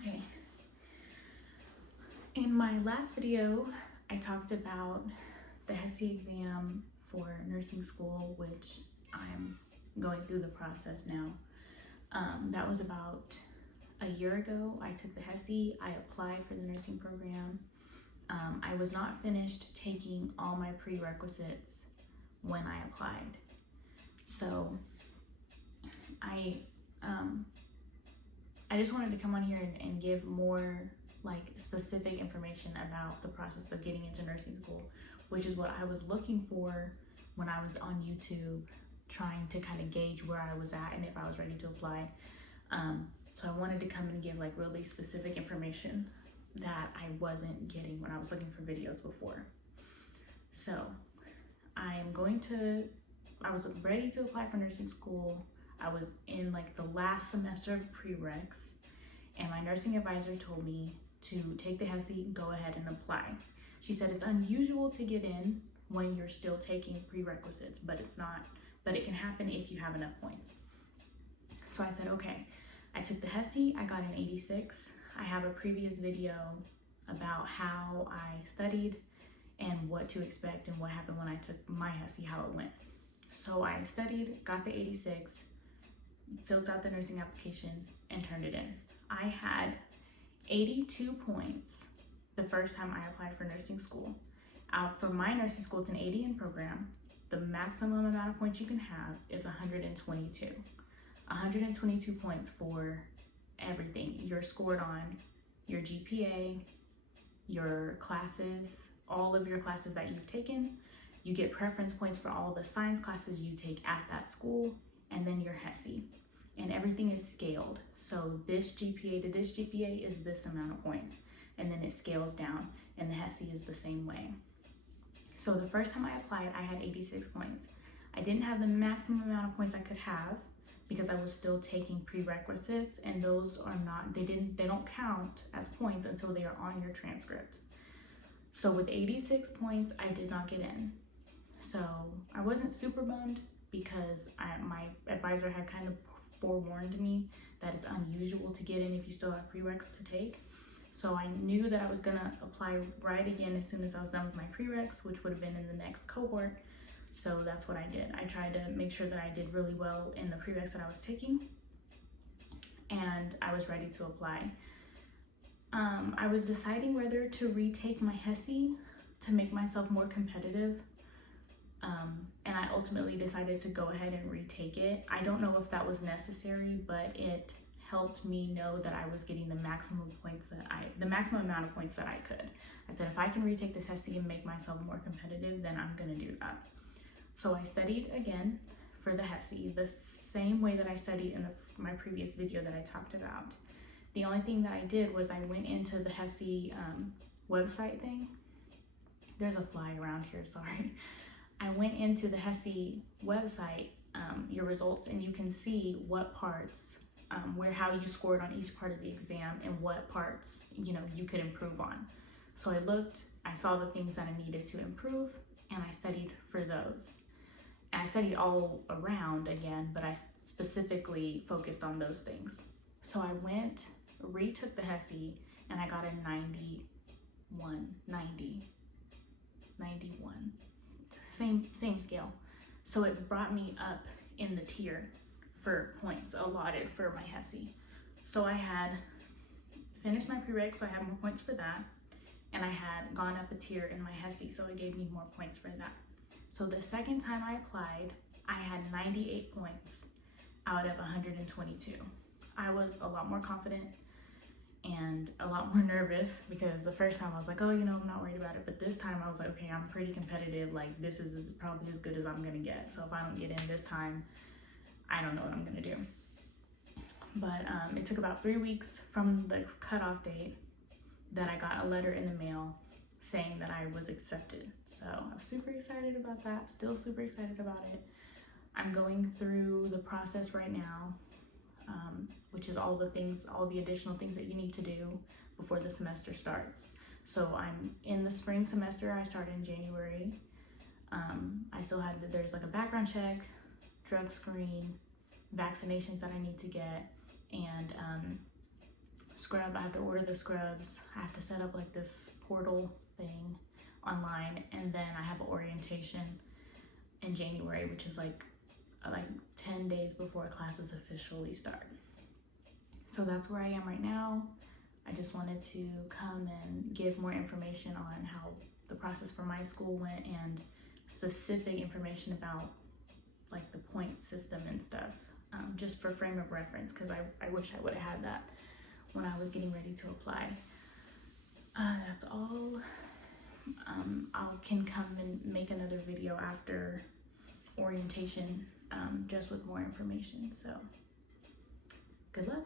Okay. In my last video, I talked about the HESI exam for nursing school, which I'm going through the process now. That was about a year ago. I took the HESI, I applied for the nursing program. I was not finished taking all my prerequisites when I applied. So I just wanted to come on here and give more like specific information about the process of getting into nursing school, which is what I was looking for when I was on YouTube trying to kind of gauge where I was at and if I was ready to apply. So I wanted to come and give like really specific information that I wasn't getting when I was looking for videos before. So I was ready to apply for nursing school. I was in like the last semester of prereqs, and my nursing advisor told me to take the HESI, go ahead and apply. She said it's unusual to get in when you're still taking prerequisites, but it can happen if you have enough points. So I said, okay. I took the HESI, I got an 86. I have a previous video about how I studied and what to expect and what happened when I took my HESI, how it went. So I studied, got the 86, filled out the nursing application, and turned it in. I had 82 points the first time I applied for nursing school. For my nursing school, it's an 80 program. The maximum amount of points you can have is 122. 122 points for everything. You're scored on your GPA, your classes, all of your classes that you've taken. You get preference points for all the science classes you take at that school, and then your HESI. And everything is scaled. So this GPA to this GPA is this amount of points, and then it scales down, and the HESI is the same way. So the first time I applied, I had 86 points. I didn't have the maximum amount of points I could have because I was still taking prerequisites, and those are not, they don't count as points until they are on your transcript. So with 86 points, I did not get in. So I wasn't super bummed because my advisor had kind of forewarned me that it's unusual to get in if you still have prereqs to take. So I knew that I was gonna apply right again as soon as I was done with my prereqs, which would have been in the next cohort. So that's what I did. I tried to make sure that I did really well in the prereqs that I was taking, and I was ready to apply. I was deciding whether to retake my HESI to make myself more competitive, and I ultimately decided to go ahead and retake it. I don't know if that was necessary, but it helped me know that I was getting the maximum amount of points that I could. I said, if I can retake this HESI and make myself more competitive, then I'm gonna do that. So I studied again for the HESI, the same way that I studied in my previous video that I talked about. The only thing that I did was I went into the HESI website thing. There's a fly around here, sorry. I went into the HESI website, your results, and you can see what parts, how you scored on each part of the exam and what parts, you could improve on. So I looked, I saw the things that I needed to improve, and I studied for those. And I studied all around again, but I specifically focused on those things. So I retook the HESI, and I got a 91. Same scale. So it brought me up in the tier for points allotted for my HESI. So I had finished my prereq, so I had more points for that, and I had gone up a tier in my HESI, so it gave me more points for that. So the second time I applied, I had 98 points out of 122. I was a lot more confident and a lot more nervous because the first time I was like, oh, I'm not worried about it. But this time I was like, okay, I'm pretty competitive. Like, this is probably as good as I'm gonna get. So if I don't get in this time, I don't know what I'm gonna do. But it took about 3 weeks from the cutoff date that I got a letter in the mail saying that I was accepted. So I'm super excited about that, still super excited about it. I'm going through the process right now, which is all the additional things that you need to do before the semester starts. So I'm in the spring semester, I started in January. There's like a background check, drug screen, vaccinations that I need to get, and scrub. I have to order the scrubs. I have to set up like this portal thing online, and then I have an orientation in January, which is like 10 days before classes officially start. So that's where I am right now. I just wanted to come and give more information on how the process for my school went and specific information about like the point system and stuff, just for frame of reference, because I wish I would have had that when I was getting ready to apply. That's all. I can come and make another video after orientation, just with more information. So good luck.